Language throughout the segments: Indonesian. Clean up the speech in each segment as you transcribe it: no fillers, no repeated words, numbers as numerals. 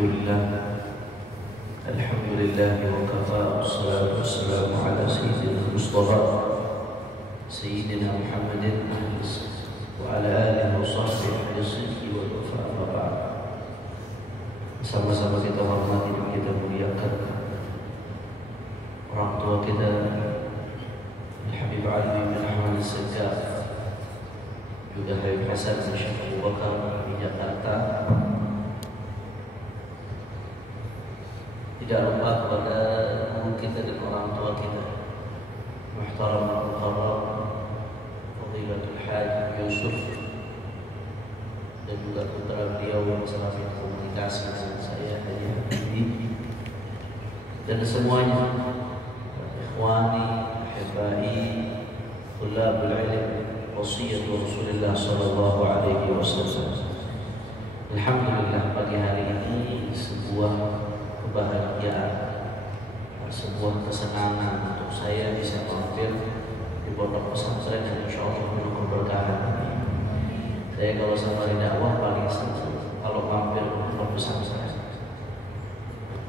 الحمد لله وكفى والصلاة والسلام على سيدنا المصطفى سيدنا محمد وعلى آله وصحبه أهل الصدق والوفاء. وبعد, sama-sama kita hormati dan kita muliakan orang tua kita Habib Ali bin Ahmad Al-Segaf, juga Habib Hasan bin Syekh Abu Bakar di Jakarta. Tidak lupa kepada guru kita dan orang tua kita Muhtaram Al-Mukarram Fadilatul Haji Yusuf, dan juga putra beliau yang selalu komunikasi dengan saya Haji Habibie, dan semuanya ikhwani, ahibbai, tulabul ilm, wasiyat Rasulullah sallallahu alaihi wasallam. Alhamdulillah, pagi hari ini sebuah kebahagiaan, sebuah kesenangan untuk saya bisa mampir di pondok pesantren yang insya Allah penuh keberkahan. Saya kalau sama di dakwah paling senang kalau mampir di pondok pesantren,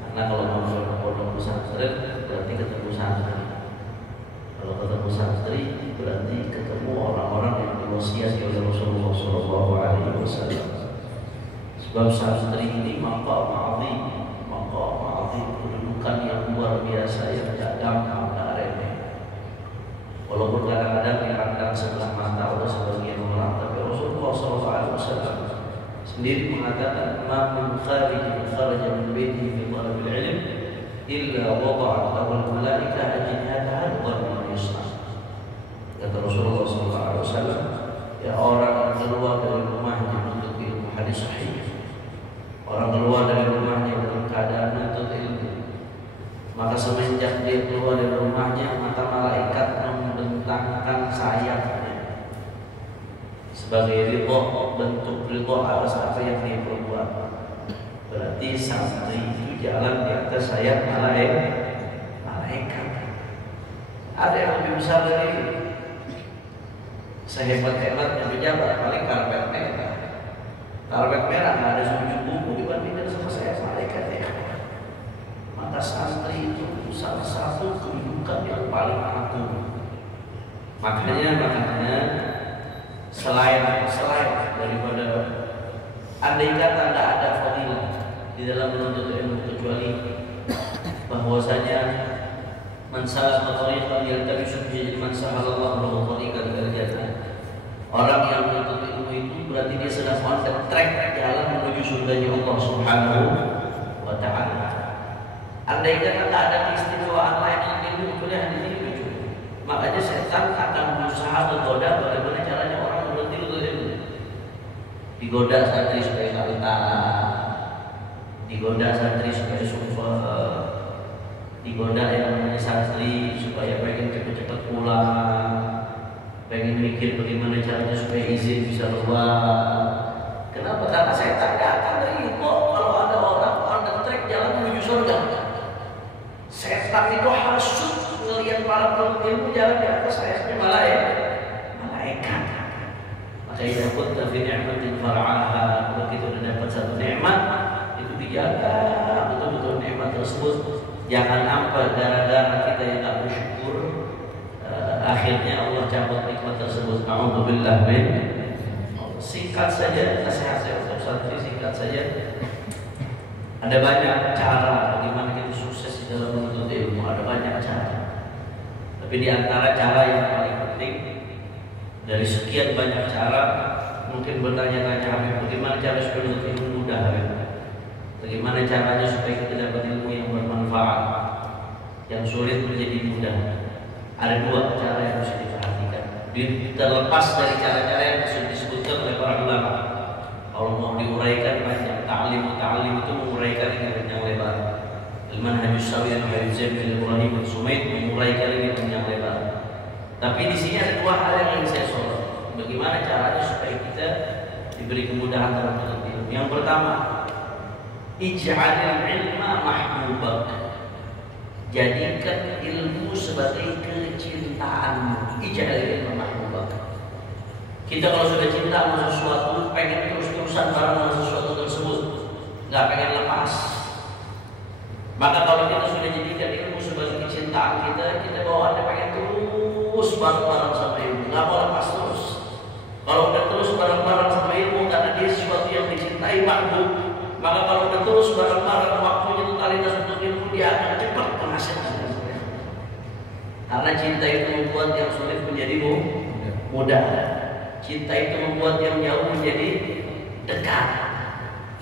karena kalau mampir di pondok pesantren berarti ketemu santri. Kalau ketemu santri berarti ketemu orang-orang yang diwasiati oleh Rasulullah SAW. Sebab santri ini maqam azim, kedudukan yang luar biasa yang tidak gampang, tidak remeh. Walaupun kadang-kadang dipandang sebelah mata oleh sebagian orang, tapi Rasulullah SAW sendiri mengatakan, "Ma min kharijin kharaja min baitihi fi talabil ilm illa wada'at lahu al-malaikah ajnihataha wa yusra." Kata Rasulullah SAW, ya orang yang keluar dari rumahnya untuk ilmu hadis sahih, orang keluar dari rumahnya dalam keadaan menuntut ilmu, maka semenjak dia keluar dari rumahnya, maka malaikat membentangkan sayapnya sebagai ridho, bentuk ridho atas apa yang dia perbuat. Berarti santri itu jalan di atas sayap malaikat. Ada yang lebih besar dari ini. Sehebat-hebatnya pejabat paling karpet merah. Karpet merah nggak ada sujud buku dibandingkan sama sayap malaikat ya. Maka santri itu salah satu kedudukan yang paling agung. Makanya selain daripada andai kata tidak ada fadilah di dalam menuntut ilmu, kecuali bahwasanya man salaka tariqan yaltamisu bihi man sahalallahu lahu tariqan ilal jannah. Orang yang menuntut ilmu itu berarti dia sedang on the track jalan menuju surganya Allah Subhanahu wa ta'ala. Andai kata tak ada keistimewaan lain yang ilmu, kuliah di sini lucu. Makanya setan akan berusaha menggoda bagaimana caranya orang menuntut ilmu. Digoda santri supaya kalitan, digoda santri supaya sumpah, digoda yang namanya santri supaya pengen cepat-cepat pulang, pengen mikir bagaimana caranya supaya izin bisa keluar. Kenapa? Karena setan gak akan terima kalau ada orang on the track jalan menuju surga. Setan itu harus ngelihat para penuntut ilmu jalan di atas sayapnya malaikat. Maka idza kunta fi ni'matin far'aha, kalau kita sudah dapat satu nikmat itu dijaga betul-betul nikmat tersebut. Jangan sampai gara-gara kita yang tak bersyukur akhirnya Allah cabut nikmat tersebut. A'udzubillah min. Singkat saja nasihat saya untuk santri, singkat saja. Ada banyak cara bagaimana kita sukses di dalam menuntut ilmu, ada banyak cara. Tapi di antara cara yang paling penting dari sekian banyak cara, mungkin bertanya-tanya Habib, bagaimana cara supaya menuntut ilmu mudah Habib? Bagaimana caranya supaya kita dapat ilmu yang bermanfaat, yang sulit menjadi mudah? Ada dua cara yang harus diperhatikan. Terlepas dari cara-cara yang sudah disebutkan oleh para ulama. Kalau mau diuraikan banyak, ta'lim itu menguraikan ini panjang lebar. Al-Manhajus Shawiyah Habib Zain bin Ibrahim Al-Sumaid menguraikan ini panjang lebar. Tapi di sini ada dua hal yang ingin saya sorot. Bagaimana caranya supaya kita diberi kemudahan dalam menuntut ilmu? Yang pertama, ij'alil ilma mahbubak. Jadikan ilmu sebagai kecintaanmu. Ij'alil ilma mahbubak. Kita kalau sudah cinta sama sesuatu, pengen terus-terusan barang sama sesuatu tersebut, nggak pengen lepas. Maka kalau kita sudah jadikan ilmu sebagai kecintaan kita bawaannya pengen terus bareng-bareng sama ilmu, nggak mau lepas terus. Kalau udah terus bareng-bareng sama ilmu karena dia sesuatu yang dicintai makhluk, maka kalau udah terus bareng-bareng waktunya totalitas untuk ilmu, dia akan cepat menghasilkan. Karena cinta itu membuat yang sulit menjadi mudah. Cinta itu membuat yang jauh menjadi dekat.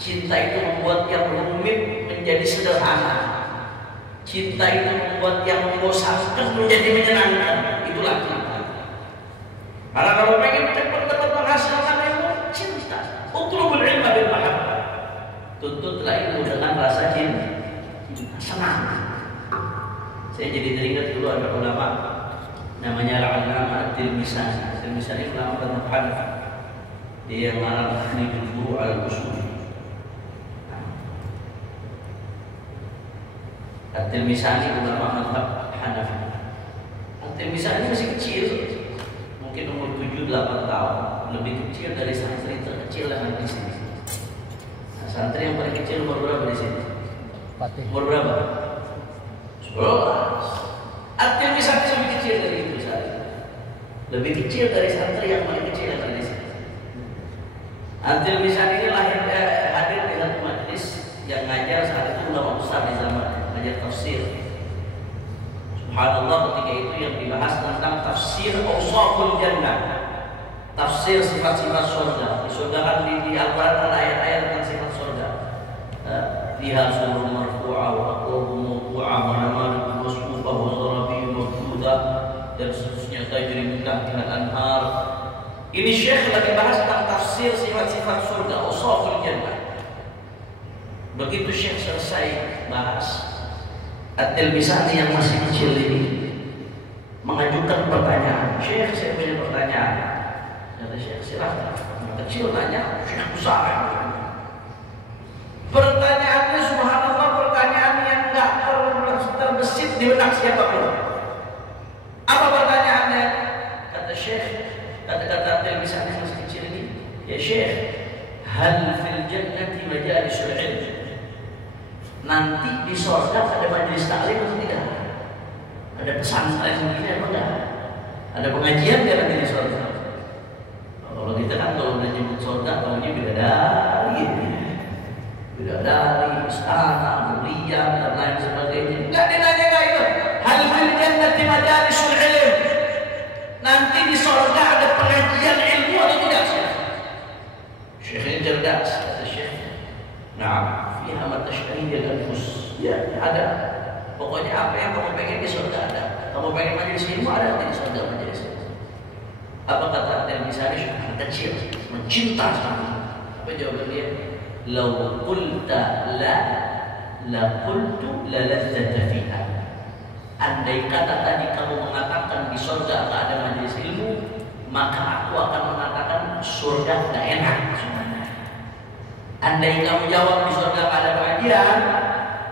Cinta itu membuat yang rumit menjadi sederhana. Cinta itu membuat yang membosankan menjadi menyenangkan. Itulah cinta. Karena kalau pengen cepat dapat menghasilkan ilmu, cinta. Utlubul ilma bil mahabbah. Tuntutlah ilmu dengan rasa cinta. Senang. Saya jadi teringat dulu ada ulama namanya Al-Allamah At-Tirmizani. At-Tirmizani ulama mazhab Hanafi. Dia yang ngarang Takhrij Furu' al-Usul. At-Tirmizani ulama mazhab Hanafi. At-Tirmizani masih kecil, mungkin umur 7-8 tahun, lebih kecil dari santri terkecil yang ada di sini. Nah, santri yang paling kecil umur berapa di sini? Umur berapa? 11. At-Tirmizani lebih kecil dari itu saya. Lebih kecil dari santri yang paling kecil yang ada di sini. At-Tirmizani ini hadir di satu majelis yang ngajar saat itu ulama besar di zaman ngajar tafsir. Subhanallah, ketika itu yang dibahas tentang tafsir awsaful jannah, tafsir sifat-sifat surga. Di surga kan di Al-Quran ada ayat-ayat tentang sifat surga. Fiha surur marfu'ah wa aqwabun mawdu'ah wa namarikun masfufah wa zarabiyyun mabdudah dan seterusnya, tajri min tahtiha al-anhar. Ini Syekh lagi bahas tentang tafsir sifat-sifat surga, awsaful jannah. Begitu Syekh selesai bahas, At-Tirmizani yang masih kecil ini mengajukan pertanyaan. Syekh, saya punya pertanyaan. Kata Syekh, silahkan. Yang kecil nanya, Syekh besar. Pertanyaannya subhanallah, pertanyaan yang nggak terbesit di benak siapapun. Apa pertanyaannya? Kata Syekh, kata At-Tirmizani yang masih kecil ini, ya Syekh, hal fil jannati majalisul ilm? Nanti di surga ada majelis taklim atau tidak? Ada pesantren begini apa enggak? Ada pengajian dia nanti di surga? Kalau kita kan kalau udah nyebut surga, tahunya bidadari, istana, mulia dan lain sebagainya. Enggak ditanya kayak itu. Hal fil jannati majalisul ilm? Nanti di surga ada pengajian ilmu atau tidak? Syekh ini cerdas, kata Syekh. Nah, fiha ma tashtahi al-anfus. Ya, ada. Pokoknya apa yang kamu pengen di surga ada. Kamu pengen majelis ilmu ada di surga majelis ilmu. Apa kata Tirmizani? Anak kecil mencinta sama. Apa jawaban dia? Law qulta la qultu la ladzata fiha. Andai kata tadi kamu mengatakan di surga enggak ada majelis ilmu, maka aku akan mengatakan surga enggak enak. Andai kamu jawab di surga enggak ada pengajian,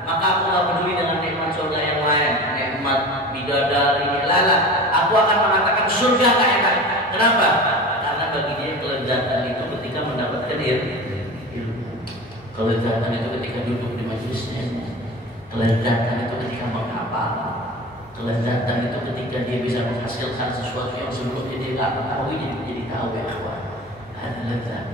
maka aku enggak peduli dengan nikmat surga yang lain, nikmat bidadari, lala. Aku akan mengatakan surga enggak enak. Kenapa? Karena bagi dia kelezatan itu ketika mendapatkan ilmu. Kelezatan itu ketika duduk di majelisnya. Kelezatan itu ketika menghafal. Kelezatan itu ketika dia bisa menghasilkan sesuatu yang sebelumnya dia nggak tahu jadi tahu ya kawan. Ada lezat.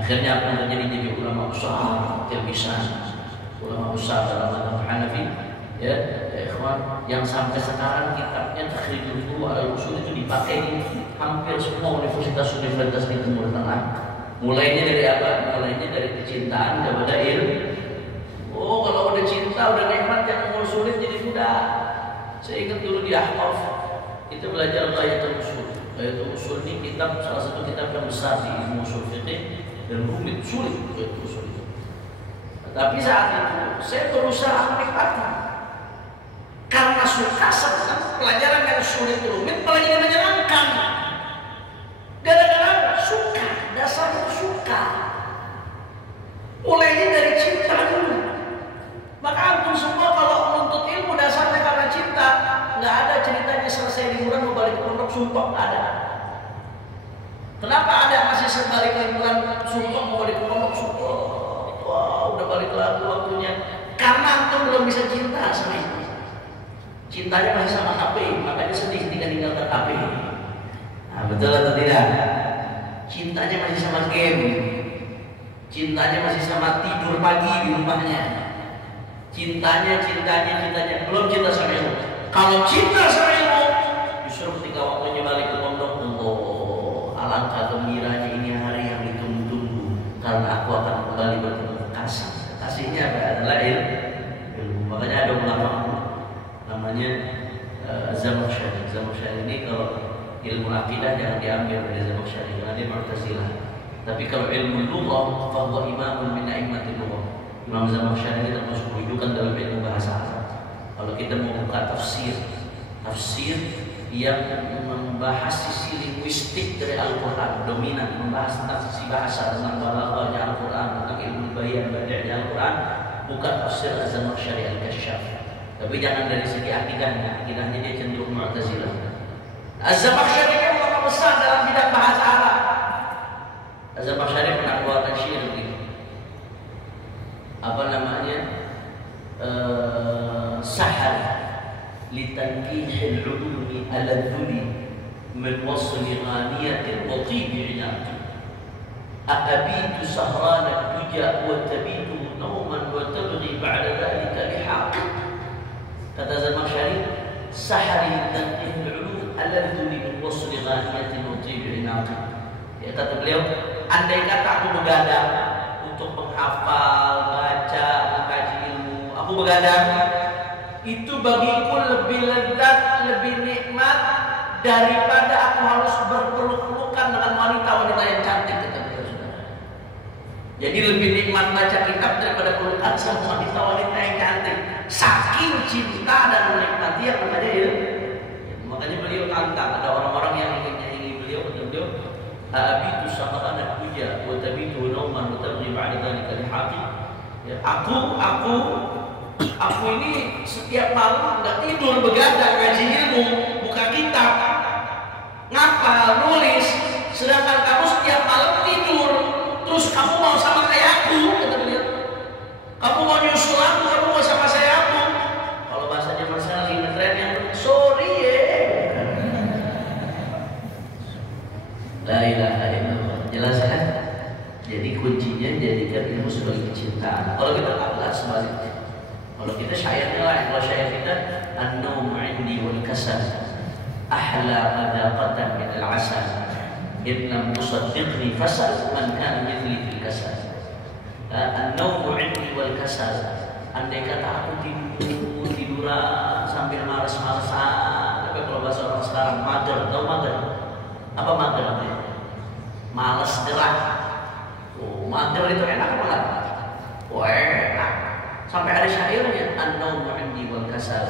Akhirnya apa yang terjadi? Jadi ulama besar, Tirmizani, ulama besar dalam mazhab Hanafi, ya ikhwan, yang sampai sekarang kitabnya Takhrij Furu' al-Usul itu dipakai di hampir semua universitas di Timur Tengah. Mulainya dari apa? Mulainya dari kecintaan kepada ilmu. Oh, kalau udah cinta, udah nikmat, yang mau sulit jadi mudah. Saya ingat dulu di Ahqaf itu belajar Ghayatul Usul. Ghayatul Usul ini kitab, salah satu kitab yang besar di ilmu usul fiqh dan rumit, sulit Ghayatul Usul itu. Tapi saat itu saya berusaha menikmati karena suka senang pelajaran yang sulit rumit, apalagi menyenangkan. Gara-gara suka, dasarnya suka. Mulainya dari cinta dulu. Maka antum semua kalau menuntut ilmu dasarnya karena cinta, nggak ada ceritanya selesai liburan mau balik ke pondok, sumpah nggak ada. Kenapa ada masih sebalik liburan sumpah mau balik ke pondok, sumpah? Wah, udah balik lagi karena antum belum bisa cinta sama itu. Cintanya masih sama HP, makanya sedih ketika tinggalkan HP. Nah, betul atau tidak? Cintanya masih sama game, cintanya masih sama tidur pagi di rumahnya, cintanya belum cinta sama ilmu. Kalau cinta sama ilmu, justru ketika waktunya balik ke pondok, oh alangkah gembiranya ini hari yang ditunggu-tunggu, karena aku akan kembali bertemu kasih. Kasihnya adalah ilmu. Makanya ada ulama namanya Zamakhsyari. Zamakhsyari ini kalau ilmu akidah jangan diambil dari Zamakhsyari karena dia Mu'tazilah. Tapi kalau ilmu lughah, fa huwa imamun min a'immatil lughah. Imam Zamakhsyari ini termasuk rujukan dalam ilmu bahasa Arab. Kalau kita mau buka tafsir yang membahas sisi linguistik dari Al-Quran, dominan membahas tentang sisi bahasa, tentang balaghahnya Al-Quran, tentang ilmu bayan badi'nya Al-Quran, bukan tafsir Az-Zamakhsyari Al-Kasyaf. Tapi jangan dari segi akidahnya dia cenderung Mu'tazilah. Az-Zamakhsyari ini ulama besar dalam bidang bahasa Arab. Az-Zamakhsyari pernah keluarkan syair begini. Apa namanya? Sahar litankihil ulumi ala dhuli min wasli ghaniyatin wa tibi inati a'abitu sahrana duja wa tabitu nauman wa tabghi ba'da dhalika lihaq. Kata Zamakhsyari, sahar litankihil ulumi ala dhuli min wasli ghaniyatin wa tibi inati. Ya, kata beliau, andai kata aku begadang untuk menghafal, baca, mengkaji ilmu, aku begadang, itu bagiku lebih lezat, lebih nikmat daripada aku harus berpeluk-pelukan dengan wanita-wanita yang cantik, kata beliau, saudara. Jadi lebih nikmat baca kitab daripada pelukan sama wanita-wanita yang cantik. Saking cinta dan menikmati yang namanya ilmu. Makanya beliau tantang, ada orang-orang yang ingin nyanyi beliau, kata beliau, abitu sahrana huja wa tabitu nauman wa tabghi ba'da dhalika lihaqi. Ya, aku ini setiap malam enggak tidur, begadang ngaji ilmu, buka kitab, ngapal, nulis, sedangkan kamu setiap malam tidur. Terus kamu mau sama kayak aku, kata beliau. Kamu mau nyusul aku, kamu mau sama saya aku. Kalau bahasanya Marcel lagi ngetren yang sorry ya. La ilaha illallah. Jelas kan? Jadi kuncinya jadikan ilmu sebagai kecintaan. Kalau kita akhlak sebaliknya. Kalau kita syairnya lain. Kalau syair kita an-nawmu 'indi wal kasal ahla madaqatan min al-'asal in lam tusaddiqni fasal man kana mithli fil kasal. An-nawmu 'indi wal kasal. Andai kata aku tiduran sambil malas-malasan. Tapi kalau bahasa orang sekarang mager, tahu mager? Apa mager namanya? Malas gerak. Oh, mager itu enak banget. Oh, enak. Sampai ada syairnya, an-nawmu 'indi wal kasal.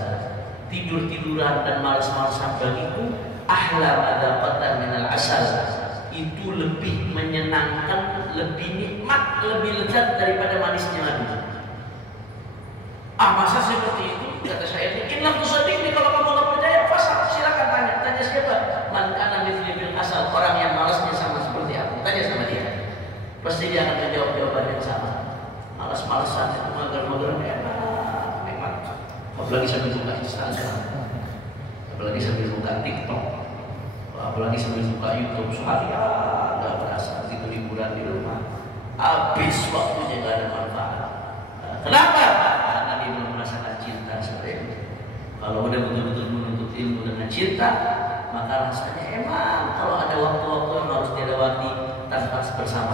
Tidur-tiduran dan malas-malasan bagiku ahla madaqatan min al-asal. Itu lebih menyenangkan, lebih nikmat, lebih lezat daripada manisnya madu. Masa seperti itu? Kata syairnya, in lam tusaddiqni, kalau kamu enggak percaya, pasal silakan tanya. Tanya siapa? Man kana mithli bil asal, orang yang malasnya sama seperti aku. Tanya sama dia. Pasti dia akan menjawab jawaban yang sama. Malas-malasan itu mager-mageran enak. Apalagi sambil buka Instagram, apalagi sambil buka TikTok, apalagi sambil buka YouTube, seharian nggak berasa itu liburan di rumah, habis waktunya nggak ada manfaat. Kenapa? Karena dia belum merasakan cinta seperti itu. Kalau udah betul-betul menuntut ilmu dengan cinta, maka rasanya emang kalau ada waktu-waktu yang harus dilewati tanpa bersama